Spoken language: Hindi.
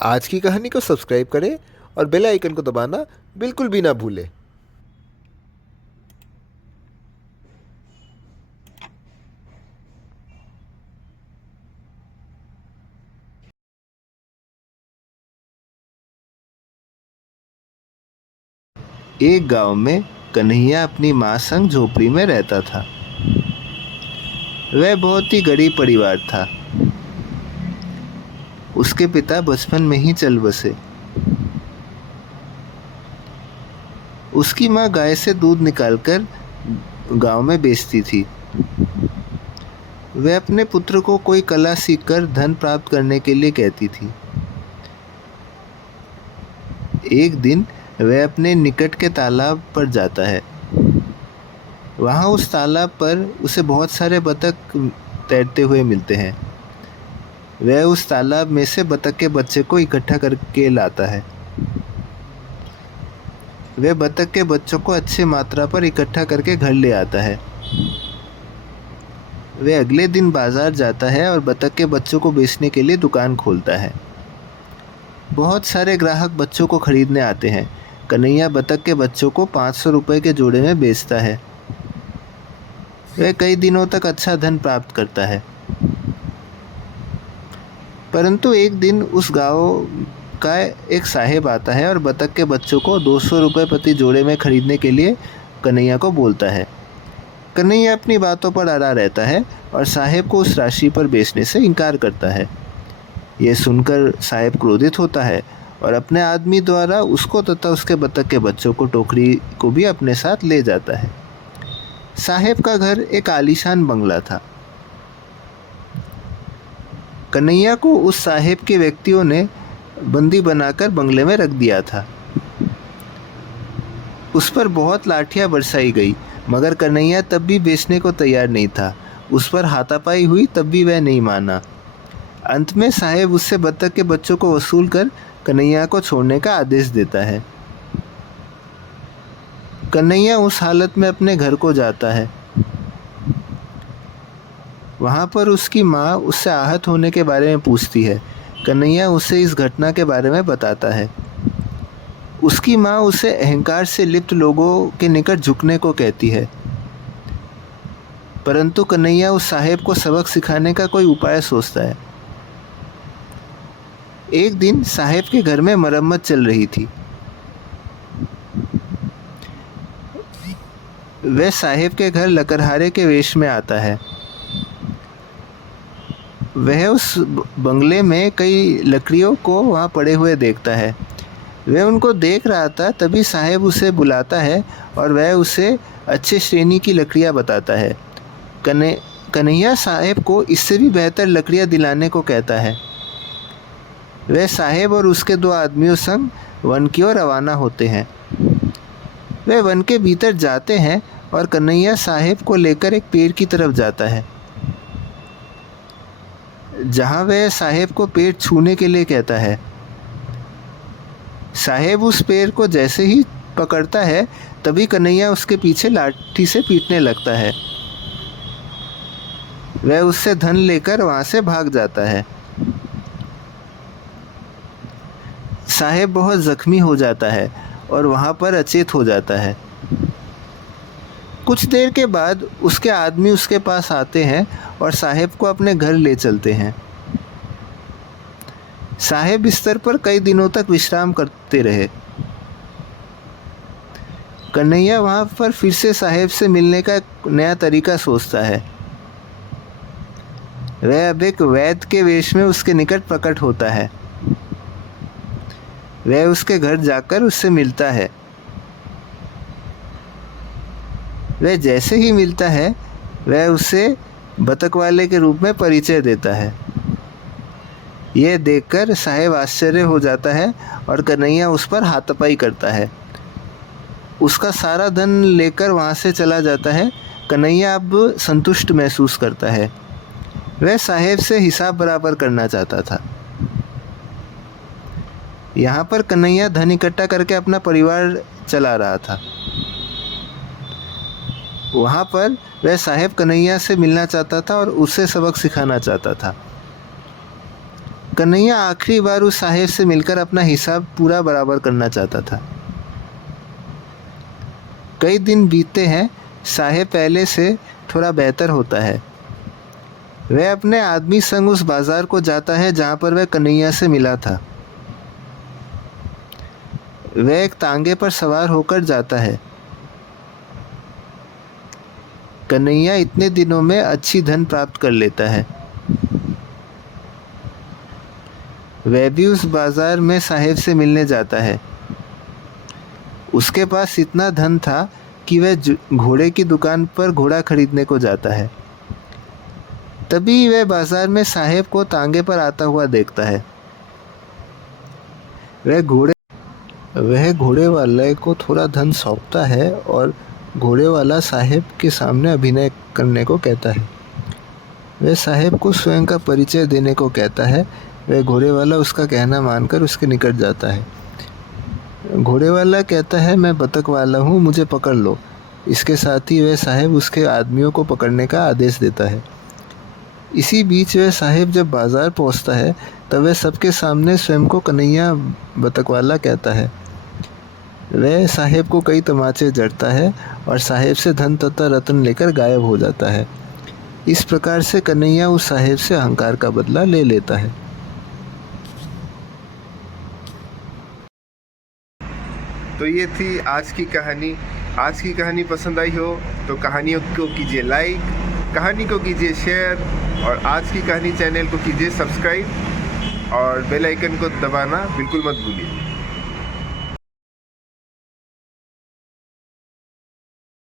आज की कहानी को सब्सक्राइब करें और बेल आइकन को दबाना बिल्कुल भी ना भूलें। एक गांव में कन्हैया अपनी माँ संग झोपड़ी में रहता था। वह बहुत ही गरीब परिवार था। उसके पिता बचपन में ही चल बसे। उसकी माँ गाय से दूध निकालकर गांव में बेचती थी। वह अपने पुत्र को कोई कला सीखकर धन प्राप्त करने के लिए कहती थी। एक दिन वह अपने निकट के तालाब पर जाता है। वहाँ उस तालाब पर उसे बहुत सारे बतख तैरते हुए मिलते हैं। वह उस तालाब में से बतख के बच्चे को इकट्ठा करके लाता है। वह बतख के बच्चों को अच्छी मात्रा पर इकट्ठा करके घर ले आता है। वह अगले दिन बाजार जाता है और बतख के बच्चों को बेचने के लिए दुकान खोलता है। बहुत सारे ग्राहक बच्चों को खरीदने आते हैं। कन्हैया बतख के बच्चों को 500 रुपये के जोड़े में बेचता है। वह कई दिनों तक अच्छा धन प्राप्त करता है। परंतु एक दिन उस गांव का एक साहेब आता है और बतख के बच्चों को 200 रुपये प्रति जोड़े में खरीदने के लिए कन्हैया को बोलता है। कन्हैया अपनी बातों पर अड़ा रहता है और साहेब को उस राशि पर बेचने से इनकार करता है। यह सुनकर साहेब क्रोधित होता है और अपने आदमी द्वारा उसको तथा उसके बतख के बच्चों को टोकरी को भी अपने साथ ले जाता है। साहेब का घर एक आलीशान बंगला था। कन्हैया को उस साहेब के व्यक्तियों ने बंदी बनाकर बंगले में रख दिया था। उस पर बहुत लाठियां बरसाई गई, मगर कन्हैया तब भी बेचने को तैयार नहीं था। उस पर हाथापाई हुई, तब भी वह नहीं माना। अंत में साहेब उससे बतख के बच्चों को वसूल कर कन्हैया को छोड़ने का आदेश देता है। कन्हैया उस हालत में अपने घर को जाता है। वहाँ पर उसकी माँ उससे आहत होने के बारे में पूछती है। कन्हैया उसे इस घटना के बारे में बताता है। उसकी माँ उसे अहंकार से लिप्त लोगों के निकट झुकने को कहती है। परंतु कन्हैया उस साहेब को सबक सिखाने का कोई उपाय सोचता है। एक दिन साहेब के घर में मरम्मत चल रही थी। वह साहेब के घर लकड़हारे के वेश में आता है। वह उस बंगले में कई लकड़ियों को वहाँ पड़े हुए देखता है। वह उनको देख रहा था, तभी साहेब उसे बुलाता है और वह उसे अच्छे श्रेणी की लकड़ियाँ बताता है। कन्हैया साहेब को इससे भी बेहतर लकड़ियाँ दिलाने को कहता है। वह साहेब और उसके 2 आदमियों संग वन की ओर रवाना होते हैं। वह वन के भीतर जाते हैं और कन्हैया साहेब को लेकर एक पेड़ की तरफ जाता है, जहाँ वह साहेब को पेड़ छूने के लिए कहता है। साहेब उस पेड़ को जैसे ही पकड़ता है, तभी कन्हैया उसके पीछे लाठी से पीटने लगता है। वह उससे धन लेकर वहाँ से भाग जाता है। साहेब बहुत जख्मी हो जाता है और वहाँ पर अचेत हो जाता है। कुछ देर के बाद उसके आदमी उसके पास आते हैं और साहेब को अपने घर ले चलते हैं। साहेब बिस्तर पर कई दिनों तक विश्राम करते रहे। कन्हैया वहाँ पर फिर से साहेब से मिलने का एक नया तरीका सोचता है। वह अब एक वैद्य के वेश में उसके निकट प्रकट होता है। वह उसके घर जाकर उससे मिलता है। वह जैसे ही मिलता है, वह उसे बतख वाले के रूप में परिचय देता है। यह देखकर साहेब आश्चर्य हो जाता है और कन्हैया उस पर हाथापाई करता है। उसका सारा धन लेकर वहाँ से चला जाता है। कन्हैया अब संतुष्ट महसूस करता है। वह साहेब से हिसाब बराबर करना चाहता था। यहाँ पर कन्हैया धन इकट्ठा करके अपना परिवार चला रहा था। वहाँ पर वह साहेब कन्हैया से मिलना चाहता था और उसे सबक सिखाना चाहता था। कन्हैया आखिरी बार उस साहेब से मिलकर अपना हिसाब पूरा बराबर करना चाहता था। कई दिन बीतते हैं, साहेब पहले से थोड़ा बेहतर होता है। वह अपने आदमी संग उस बाजार को जाता है जहाँ पर वह कन्हैया से मिला था। वह एक तांगे पर सवार होकर जाता है। कन्हैया इतने दिनों में अच्छी धन प्राप्त कर लेता है। वह भी उस बाजार में साहेब से मिलने जाता है। उसके पास इतना धन था कि वह घोड़े की दुकान पर घोड़ा खरीदने को जाता है। तभी वह बाजार में साहेब को तांगे पर आता हुआ देखता है। वह घोड़े वाले को थोड़ा धन सौंपता है और घोड़े वाला साहेब के सामने अभिनय करने को कहता है। वह साहेब को स्वयं का परिचय देने को कहता है। वह घोड़े वाला उसका कहना मानकर उसके निकट जाता है। घोड़े वाला कहता है, मैं बतख वाला हूँ, मुझे पकड़ लो। इसके साथ ही वह साहेब उसके आदमियों को पकड़ने का आदेश देता है। इसी बीच वह साहेब जब बाजार पहुँचता है तब वह सबके सामने स्वयं को कन्हैया बतख वाला कहता है। वह साहेब को कई तमाचे जड़ता है और साहेब से धन तथा रत्न लेकर गायब हो जाता है। इस प्रकार से कन्हैया उस साहेब से अहंकार का बदला ले लेता है। तो ये थी आज की कहानी। आज की कहानी पसंद आई हो तो कहानियों को कीजिए लाइक, कहानी को कीजिए शेयर और आज की कहानी चैनल को कीजिए सब्सक्राइब और बेल आइकन को दबाना बिल्कुल मत भूलिए।